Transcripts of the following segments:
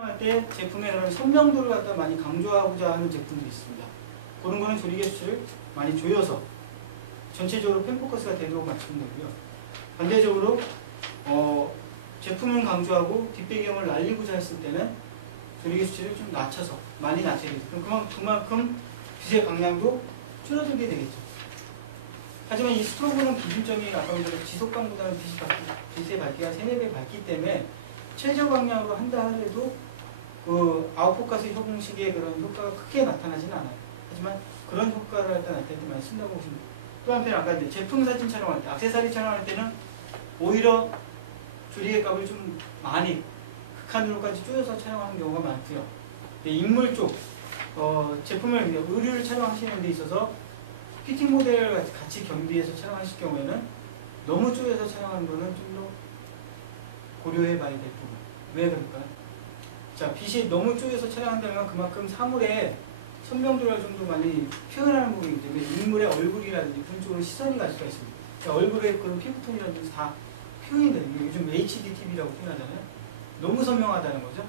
할 때 제품의 그런 선명도를 갖다 많이 강조하고자 하는 제품들이 있습니다. 그런 거는 조리개 수치를 많이 조여서 전체적으로 펜포커스가 되도록 맞추는 거고요. 반대적으로 제품을 강조하고 뒷배경을 날리고자 했을 때는 조리개 수치를 좀 낮춰서 많이 낮춰야 되죠. 그럼 그만큼 빛의 강량도 줄어들게 되겠죠. 하지만 이 스트로브는 기준점이 아까 말한 지속광보다는 빛의 밝기가 3, 4배 밝기 때문에 최저 강량으로 한다 하더라도 그 아웃포커스 형식의 그런 효과가 크게 나타나지는 않아요. 하지만 그런 효과를 할 때 나타날 때 많이 쓴다고 보시면 돼요. 또 한편 아까 이제 제품 사진 촬영할 때, 액세서리 촬영할 때는 오히려 조리개 값을 좀 많이 극한으로까지 줄여서 촬영하는 경우가 많고요. 인물 쪽 제품을 의류를 촬영하시는 데 있어서 피팅 모델을 같이 겸비해서 촬영하실 경우에는 너무 줄여서 촬영하는 거는 좀 더 고려해 봐야 될 부분. 왜 그럴까요? 자, 빛이 너무 쪼여서 촬영한다면 그만큼 사물의 선명도를 좀 더 많이 표현하는 부분이기 때문에 인물의 얼굴이라든지 그런 쪽으로 시선이 갈 수가 있습니다. 자, 얼굴의 그런 피부톤이라든지 다 표현이 되는 게 요즘 HDTV라고 표현하잖아요. 너무 선명하다는 거죠.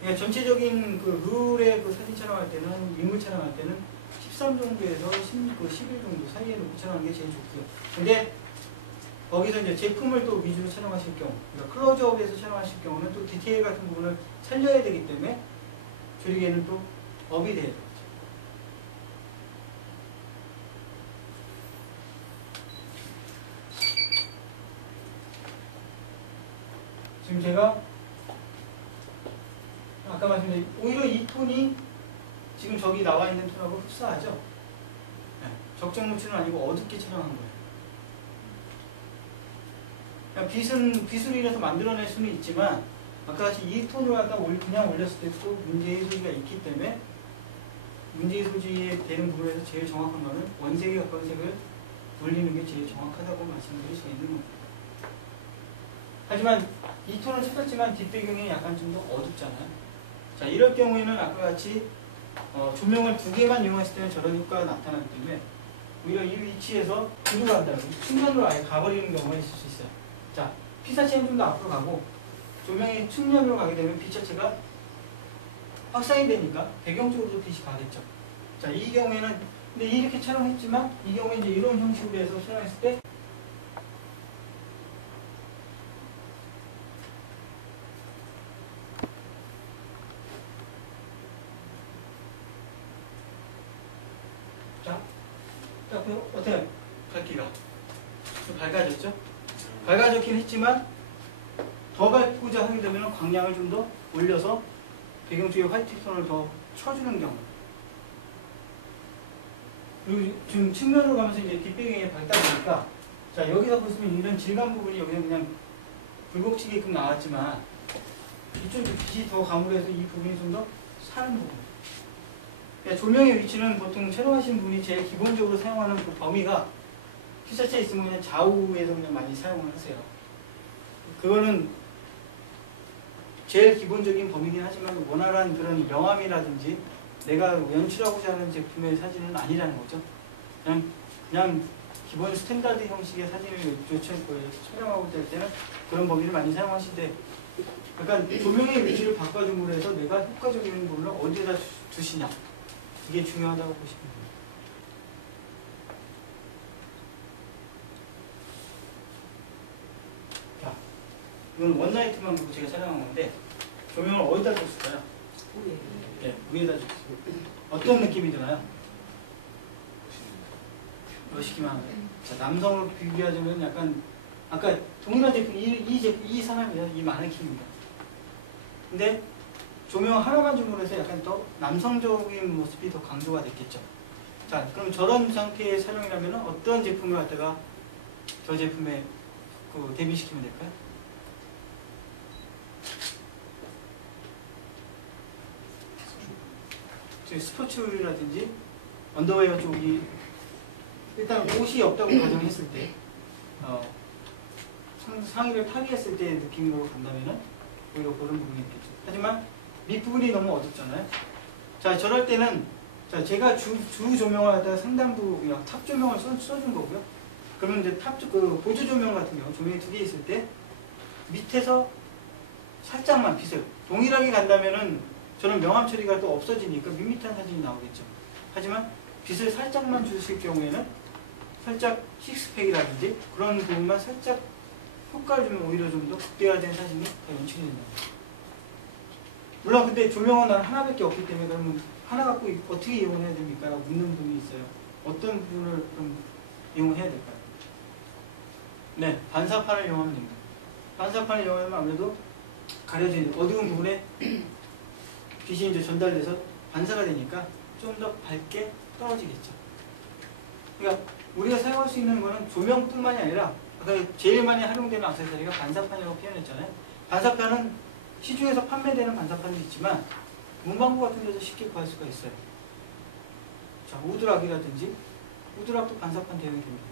그러니까 전체적인 그 룰의 그 사진 촬영할 때는, 인물 촬영할 때는 13 정도에서 11 정도 사이에 놓고 촬영하는 게 제일 좋고요. 근데 거기서 이제 제품을 또 위주로 촬영하실 경우, 그러니까 클로즈업에서 촬영하실 경우는 또 디테일 같은 부분을 살려야 되기 때문에 조리개는 또 업이 돼야 되죠. 지금 제가 아까 말씀드린 오히려 이 톤이 지금 저기 나와 있는 톤하고 흡사하죠? 네. 적정 노출은 아니고 어둡게 촬영한 거예요. 빛으로 인해서 만들어낼 수는 있지만 아까 같이 이 톤으로 갖다 그냥 올렸을 때 또 문제의 소지가 있기 때문에 문제의 소지에 되는 부분에서 제일 정확한 거는 원색에 가까운 색을 올리는 게 제일 정확하다고 말씀드릴 수 있는 겁니다. 하지만 이 톤을 찾았지만 뒷배경이 약간 좀 더 어둡잖아요. 자, 이럴 경우에는 아까 같이 조명을 2개만 이용했을 때는 저런 효과가 나타나기 때문에 오히려 이 위치에서 뒤로 간다면 측면으로 아예 가버리는 경우가 있을 수 있어요. 자, 빛 자체는 좀 더 앞으로 가고 조명이 측면으로 가게 되면 빛 자체가 확산이 되니까 배경 쪽으로 빛이 가겠죠. 자, 이 경우에는 근데 이렇게 촬영했지만 이 경우에 이제 이런 형식으로 해서 촬영했을 때 자, 어때요? 밝기가 좀 밝아졌죠? 밝아졌긴 했지만 더 밝고자 하게 되면 광량을 좀 더 올려서 배경 쪽에 화이트 톤을 더 쳐주는 경우. 그리고 지금 측면으로 가면서 이제 뒷배경이 밝다 보니까 자, 여기서 보시면 이런 질감 부분이 여기는 그냥 굴곡지게끔 나왔지만 이쪽 빛이 더 가물해서 이 부분이 좀 더 사는 부분. 그러니까 조명의 위치는 보통 촬영하시는 분이 제일 기본적으로 사용하는 그 범위가 빛 자체에 있으면 그냥 좌우에서 그냥 많이 사용을 하세요. 그거는 제일 기본적인 범위긴 하지만 원활한 그런 명암이라든지 내가 연출하고자 하는 제품의 사진은 아니라는 거죠. 그냥 기본 스탠다드 형식의 사진을 촬영하고자 할 때는 그런 범위를 많이 사용하시되 약간 조명의 위치를 바꿔줌으로 해서 내가 효과적인 부분을 어디에다 두시냐, 이게 중요하다고 보시면 됩니다. 자, 이건 원나이트만 보고 제가 촬영한 건데 조명을 어디다 줬을까요? 네, 위에다 줬어요. 어떤 느낌이 드나요? 멋있기만 하네. 자, 남성으로 비교하자면 약간 아까 동일한 제품, 이 사람이에요. 이 마네킹입니다. 근데 조명 하나만 줌으로 해서 약간 더 남성적인 모습이 더 강조가 됐겠죠. 자, 그럼 저런 상태의 촬영이라면 어떤 제품을 갖다가 저 제품에 대비시키면 될까요? 스포츠라든지 언더웨어 쪽이 일단 옷이 없다고 가정했을 때 상의를 탈의했을 때의 느낌으로 간다면 오히려 그런 부분이 있겠죠. 하지만 밑부분이 너무 어둡잖아요. 자, 저럴 때는 자, 제가 주 조명을 하다가 상단부 그냥 탑 조명을 써준 거고요. 그러면 이제 보조 조명 같은 경우 조명이 2개 있을 때 밑에서 살짝만 빛을 동일하게 간다면은 저는 명암 처리가 또 없어지니까 밋밋한 사진이 나오겠죠. 하지만 빛을 살짝만 주실 경우에는 살짝 식스팩이라든지 그런 부분만 살짝 효과를 주면 오히려 좀 더 극대화된 사진이 더 연출이 된다. 물론 근데 조명은 난 하나밖에 없기 때문에 그러면 하나 갖고 어떻게 이용해야 됩니까? 라고 묻는 분이 있어요. 어떤 부분을 그럼 이용해야 될까요? 네, 반사판을 이용하면 됩니다. 반사판을 이용하면 아무래도 가려진 어두운 부분에 빛이 이제 전달돼서 반사가 되니까 좀 더 밝게 떨어지겠죠. 그러니까 우리가 사용할 수 있는 거는 조명뿐만이 아니라 아까 제일 많이 활용되는 액세서리가 반사판이라고 표현했잖아요. 반사판은 시중에서 판매되는 반사판도 있지만 문방구 같은 데서 쉽게 구할 수가 있어요. 자, 우드락이라든지 우드락도 반사판 대응이 됩니다.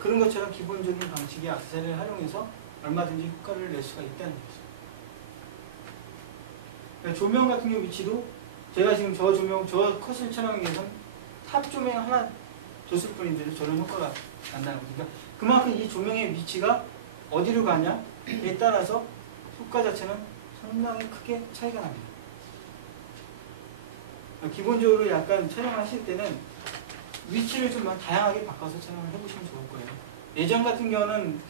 그런 것처럼 기본적인 방식의 액세서리를 활용해서 얼마든지 효과를 낼 수가 있다는 거죠. 그러니까 조명 같은 경우 위치도 제가 지금 저 조명, 저 컷을 촬영하기 위해서는 탑 조명 하나 뒀을 뿐인데도 저런 효과가 난다는 거죠. 그러니까 그만큼 이 조명의 위치가 어디로 가냐에 따라서 효과 자체는 상당히 크게 차이가 납니다. 그러니까 기본적으로 약간 촬영을 하실 때는 위치를 좀 다양하게 바꿔서 촬영을 해보시면 좋을 거예요. 예전 같은 경우는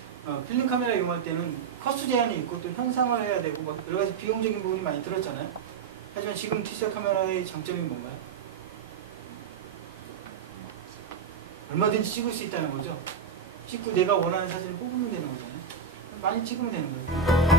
필름 카메라 이용할 때는 컷수 제한이 있고 또 현상을 해야 되고 뭐 여러 가지 비용적인 부분이 많이 들었잖아요. 하지만 지금 디지털 카메라의 장점이 뭔가요? 얼마든지 찍을 수 있다는 거죠. 찍고 내가 원하는 사진을 뽑으면 되는 거잖아요. 많이 찍으면 되는 거예요.